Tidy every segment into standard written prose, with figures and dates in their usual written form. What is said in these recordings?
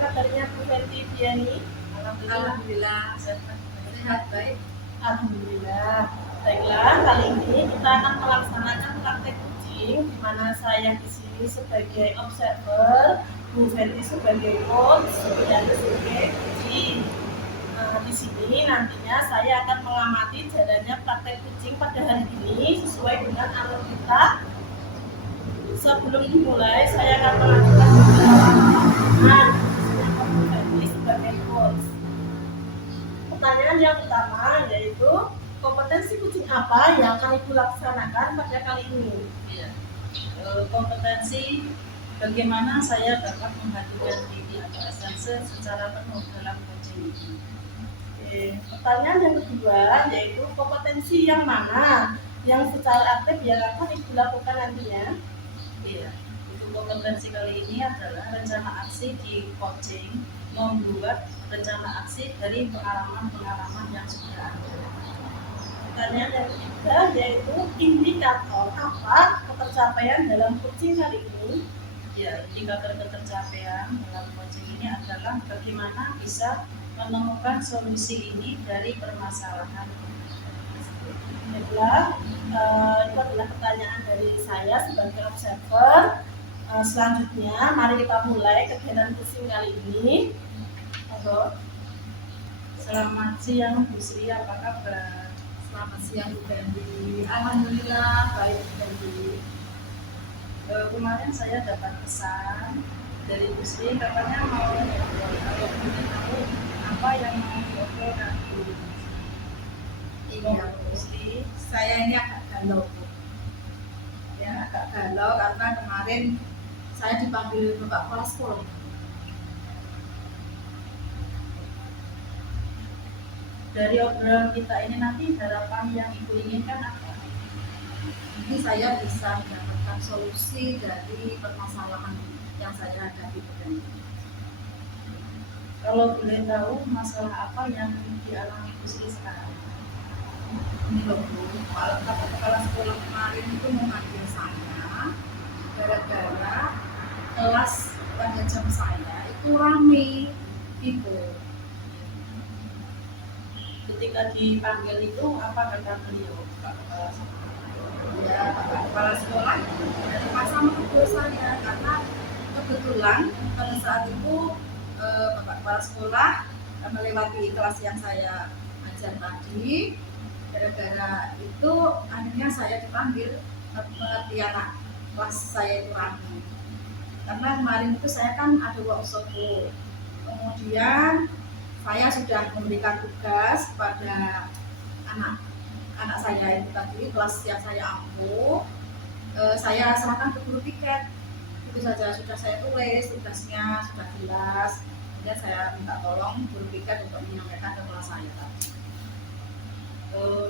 kabarnya Bu Fenty Diani? Alhamdulillah sehat baik. Alhamdulillah. Baiklah, kali ini kita akan melaksanakan praktek kucing di mana saya di sini sebagai observer, Bu Fenty sebagai coach, dan sebagai kucing. Di sini nantinya saya akan mengamati jalannya praktek kucing pada hari ini sesuai dengan alur kita. Sebelum dimulai, saya akan mengajukan pertanyaan Bu Fenty sebagai coach. Pertanyaan yang utama yaitu kompetensi kucing apa yang akan Ibu laksanakan pada kali ini? Ya. Kompetensi bagaimana saya dapat menghadirkan diri atau esensi secara penuh dalam coaching ini. Pertanyaan yang kedua yaitu kompetensi yang mana yang secara aktif yang akan Ibu lakukan nantinya? Iya, itu kompetensi kali ini adalah rencana aksi di coaching, membuat rencana aksi dari pengalaman-pengalaman yang sudah ada. Pertanyaan yang ketiga yaitu indikator apa ketercapaian dalam coaching kali ini? Ya, indikator ketercapaian dalam coaching ini adalah bagaimana bisa menemukan solusi ini dari permasalahan. Baiklah, itu adalah pertanyaan dari saya sebagai observer. Selanjutnya, mari kita mulai kegiatan coaching kali ini. Selamat siang Bu Sri, apa kabar? Selamat siang Bu Fenty. Alhamdulillah baik Bu Fenty. Kemarin saya dapat pesan dari Bu Sri, katanya mau ngobrol. Kalau ingin tahu apa yang mau diobrolkan Bu? Iya Bu Sri, saya ini agak galau Bu. Ya agak galau karena kemarin saya dipanggil Bapak Kepala Sekolah. Dari obrolan kita ini nanti harapan yang Ibu inginkan apa? Ini saya bisa mendapatkan solusi dari permasalahan yang saya hadapi Bu Fenty. Kalau boleh tahu masalah apa yang dialami Bu Sri sekarang? Ini loh Bu, kepala sekolah kemarin itu memanggil saya gara-gara kelas pada jam saya itu rame gitu. Ketika dipanggil itu apa kata beliau, Pak Kepala Sekolah? Ya, Pak Kepala Sekolah terpaksa menegur saya karena kebetulan pada saat itu Bapak Kepala Sekolah melewati kelas yang saya ajar tadi. Gara-gara itu akhirnya saya dipanggil pengertian kelas saya itu rame. Karena kemarin itu saya kan ada workshop, kemudian saya sudah memberikan tugas kepada anak saya itu tadi, kelas yang saya ampuh, saya serahkan ke guru piket. Itu saja sudah saya tulis, tugasnya sudah jelas. Kemudian saya minta tolong guru piket untuk menyampaikan ke kelas saya tadi.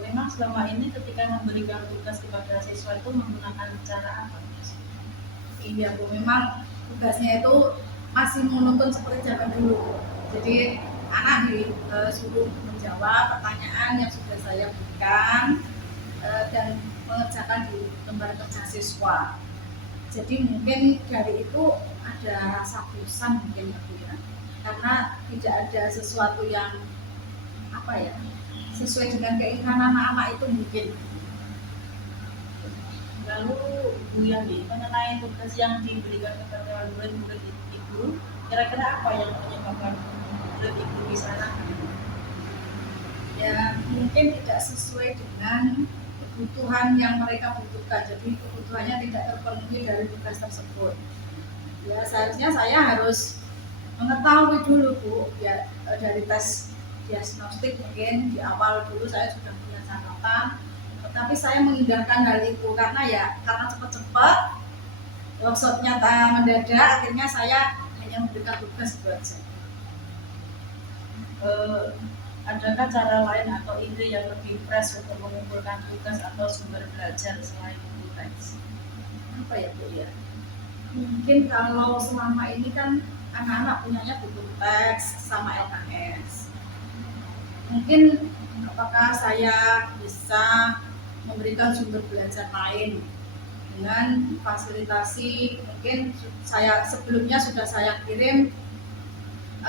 Memang selama ini ketika memberikan tugas kepada siswa itu menggunakan cara apa? Iya Bu, memang tugasnya itu masih monoton seperti zaman dulu. Jadi anak disuruh menjawab pertanyaan yang sudah saya berikan dan mengerjakan di lembar kerja siswa. Jadi mungkin dari itu ada rasa bosan mungkin ya, karena tidak ada sesuatu yang sesuai dengan keinginan anak-anak itu mungkin. Lalu Bu Yani, mengenai tugas yang diberikan kepada murid-murid Ibu, kira-kira apa yang menyebabkan Ibu di sana? Ya mungkin tidak sesuai dengan kebutuhan yang mereka butuhkan, jadi kebutuhannya tidak terpenuhi dari tugas tersebut. Ya seharusnya saya harus mengetahui dulu Bu, ya dari tes diagnostik mungkin di awal dulu saya sudah punya catatan, tetapi saya menghindarkan hal itu karena cepat-cepat workshopnya mendadak, akhirnya saya hanya memberikan tugas itu aja. Adakah cara lain atau ide yang lebih fresh untuk mengumpulkan tugas atau sumber belajar selain buku teks? Apa ya Bu ya? Mungkin kalau selama ini kan anak-anak punyanya buku teks sama LKS. Mungkin apakah saya bisa memberikan sumber belajar lain dengan fasilitasi, mungkin saya sebelumnya sudah saya kirim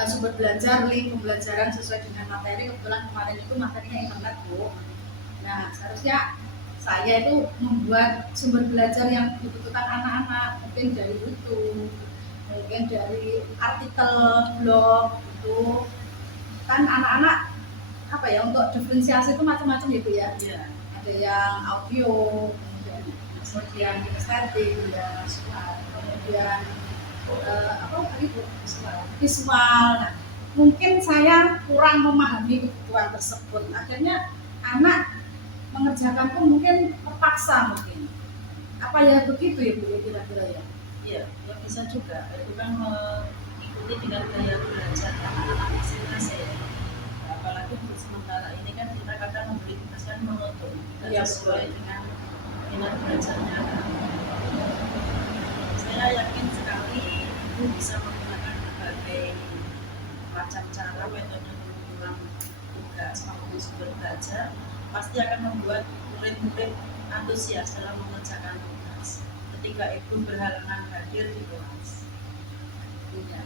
sumber belajar, link pembelajaran sesuai dengan materi. Kebetulan kemarin itu materinya internet, Bu. Nah, seharusnya saya itu membuat sumber belajar yang dibutuhkan anak-anak, mungkin dari YouTube, mungkin dari artikel blog itu. Kan anak-anak apa ya, untuk diferensiasi itu macam-macam ya, Bu ya. Iya. Ada yang audio, kemudian estetik, ya, kemudian apa tadi, Bu? Visual. Nah, mungkin saya kurang memahami kebutuhan tersebut. Akhirnya anak mengerjakan pun mungkin terpaksa mungkin. Apa ya begitu ya, Bu, kira-kira ya? Iya, ya bisa juga. Itu kan mengikuti dengan gaya belajar anak-anak masing-masing. Nah, apalagi untuk sementara ini kan kita kadang memberi tugas kan monoton, tidak Iya, sesuai betul. dengan minat belajarnya. Saya yakin sekali ibu bisa menggunakan berbagai macam cara metode pengumpulan tugas maupun sumber belajar, pasti akan membuat murid-murid antusias dalam mengerjakan tugas ketika ibu berhalangan hadir di kelas. Iya.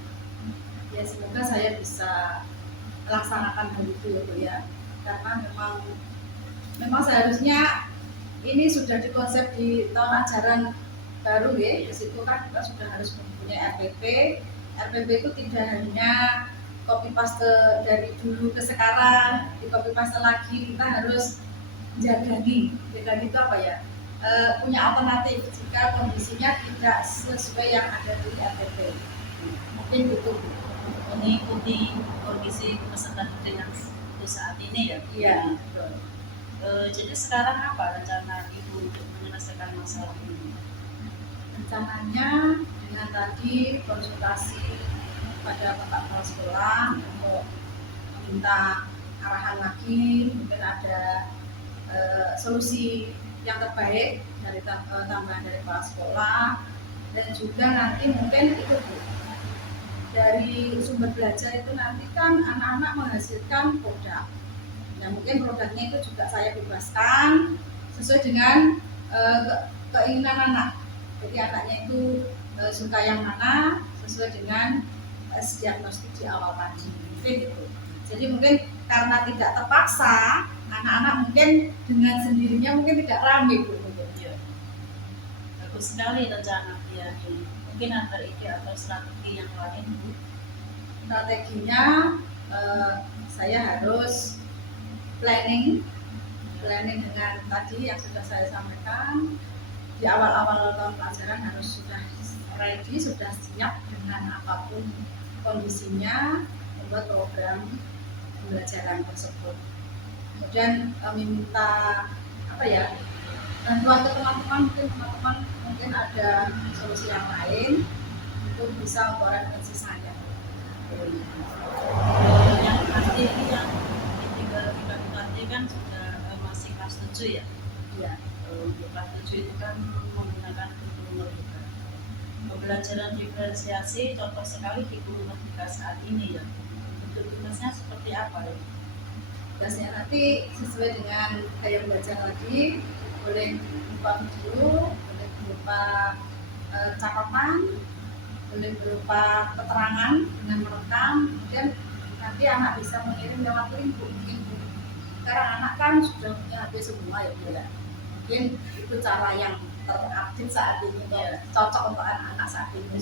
Ya, semoga saya bisa melaksanakan hal itu ya, Bu ya. Karena memang seharusnya ini sudah dikonsep di tahun ajaran baru ya. Di situ kan kita sudah harus mempunyai RPP. RPP itu tidak hanya copy paste dari dulu ke sekarang, di copy paste lagi, kita harus jagani. Jagani itu apa ya? Punya alternatif jika kondisinya tidak sesuai yang ada di RPP. Mungkin gitu. Mengikuti kondisi peserta didik yang untuk saat ini ya. Iya, betul. Jadi sekarang apa rencana ibu untuk menyelesaikan masalah ini? Rencananya dengan tadi konsultasi pada kepala sekolah untuk meminta arahan lagi, mungkin ada solusi yang terbaik dari tambahan dari kepala sekolah, dan juga nanti mungkin itu, Bu, dari sumber belajar itu nanti kan anak-anak menghasilkan produk. Nah, mungkin produknya itu juga saya bebaskan sesuai dengan keinginan anak. Jadi anaknya itu suka yang mana sesuai dengan diagnostik di awal tadi. Gitu. Jadi mungkin karena tidak terpaksa, anak-anak mungkin dengan sendirinya mungkin tidak ramai, Bu. Ya. Bagus sekali rencana ya. Mungkin ada ide atau strategi yang lain, Bu? Strateginya saya harus planning dengan tadi yang sudah saya sampaikan. Di awal-awal tahun pelajaran harus sudah ready, sudah siap dengan apapun kondisinya membuat program pembelajaran tersebut. Kemudian meminta apa ya, bantuan ke teman-teman mungkin ada solusi yang lain untuk bisa memperbaiki saya. Yang pasti ini yang tinggal kita nanti kan sudah masih kelas 7 ya. Iya. Untuk kelas 7 itu kan menggunakan kurikulum merdeka. Pembelajaran diferensiasi contoh sekali di kurikulum merdeka saat ini ya. Untuk tugasnya seperti apa ya? Tugasnya nanti sesuai dengan gaya belajar tadi, boleh berupa video, boleh berupa catatan, boleh berupa keterangan dengan merekam, kemudian nanti anak bisa mengirim lewat link, mungkin sekarang anak kan sudah punya HP semua ya, Bu ya. Mungkin itu cara yang terupdate saat ini, Ya. cocok untuk anak-anak saat ini.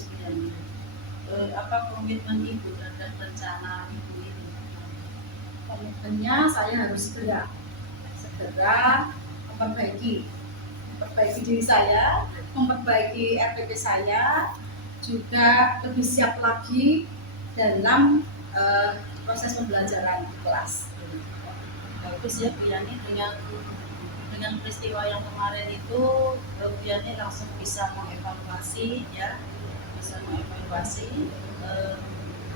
Apa komitmen ibu terhadap rencana ibu ini? Komitmennya saya harus segera memperbaiki diri saya, memperbaiki RPP saya, juga lebih siap lagi dalam proses pembelajaran di kelas. Bagus ya Bu Yani, dengan peristiwa yang kemarin itu Bu Yani langsung bisa mengevaluasi ya,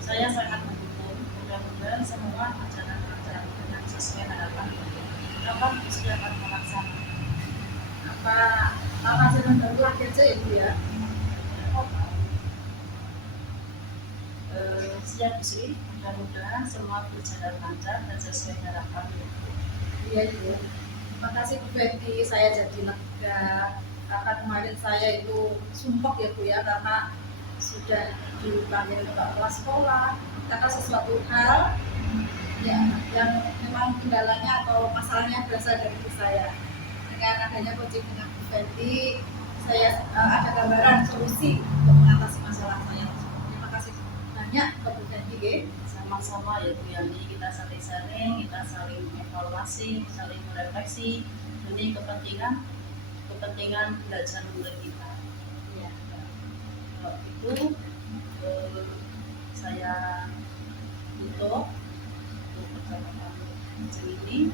saya sangat mendukung. Mudah-mudahan semua ajaran-ajaran yang sesuai harapan kapan pasti akan melaksanakan. Apa pelajaran baru lagi aja ya, Bu ya? Siap sih, mudah-mudahan semua berjalan lancar dan sesuai harapan. Iya, Bu. Terima kasih Bu Betty, saya jadi lega karena kemarin saya itu sumpah ya, Bu ya, karena sudah dipanggil ke kepala sekolah karena sesuatu hal ya yang memang kendalanya atau masalahnya berasal dari diri saya. Dengan adanya coaching dengan Bu Fenty, saya ada gambaran solusi untuk mengatasi masalah saya. Terima kasih banyak ke Bu Fenty. Sama-sama ya Bu Yani, kita saling sharing, kita saling evaluasi, saling merefleksi demi kepentingan belajar murid kita. Ya. Kalau itu saya tutup untuk percakapan ini.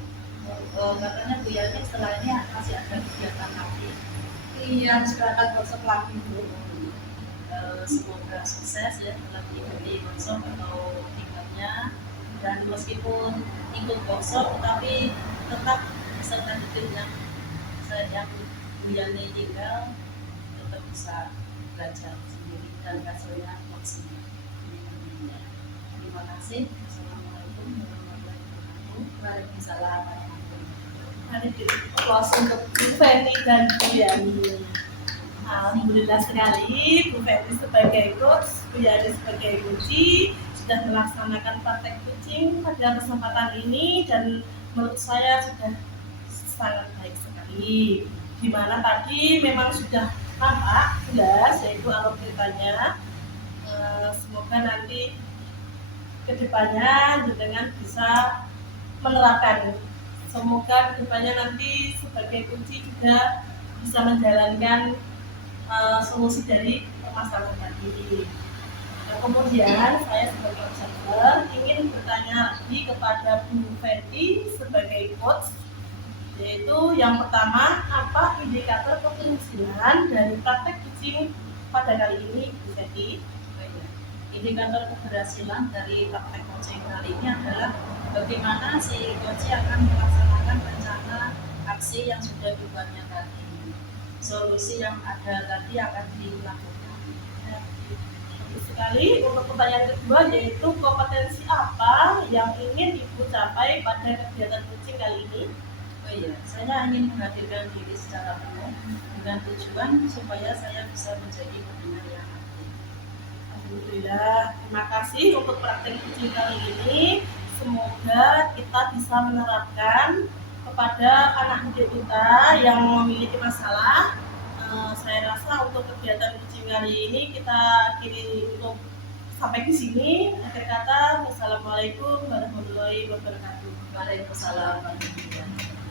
Katanya Bu Yani setelah ini masih ada kegiatan lagi. Iya, masyarakat workshop lagi Bu. Semoga sukses ya dalam mengikuti workshop atau tingkatnya, dan meskipun ikut workshop tetapi tetap peserta didik yang Bu Yani tinggal tetap bisa belajar sendiri dan hasilnya maksimal. Terima kasih. Assalamualaikum warahmatullahi wabarakatuh. Waalaikumsalam. Mari kita closing untuk Bu Fenty dan Bu Yani. Alhamdulillah sekali Bu Fenty sebagai coach, Bu Yani sebagai coachee sudah melaksanakan praktek coaching pada kesempatan ini, dan menurut saya sudah sangat baik sekali. Dimana tadi memang sudah nampak jelas yaitu alur ceritanya. Semoga nanti kedepannya dengan bisa menerapkan. Semoga kedepannya nanti sebagai kunci juga bisa menjalankan solusi dari permasalahan tadi. Nah, kemudian saya sebagai observer ingin bertanya lagi kepada Bu Fenty sebagai coach, yaitu yang pertama, apa indikator keberhasilan dari praktek coaching pada kali ini, Bu Fenty? Indikator keberhasilan dari praktek coaching kali ini adalah bagaimana si coach akan melaksanakan rencana aksi yang sudah dibuatnya tadi. Solusi yang ada tadi akan dilakukan. Bagus sekali. Untuk pertanyaan kedua, yaitu kompetensi apa yang ingin Ibu capai pada kegiatan coaching kali ini? Oh iya, saya ingin menghadirkan diri secara penuh dengan tujuan supaya saya bisa menjadi pendengar yang aktif. Alhamdulillah, terima kasih untuk praktek coaching kali ini. Semoga kita bisa menerapkan kepada anak didik kita yang memiliki masalah. Saya rasa untuk kegiatan coaching kali ini kita akhiri untuk sampai di sini. Akhir kata, wassalamualaikum warahmatullahi wabarakatuh. Waalaikumsalam warahmatullahi wabarakatuh.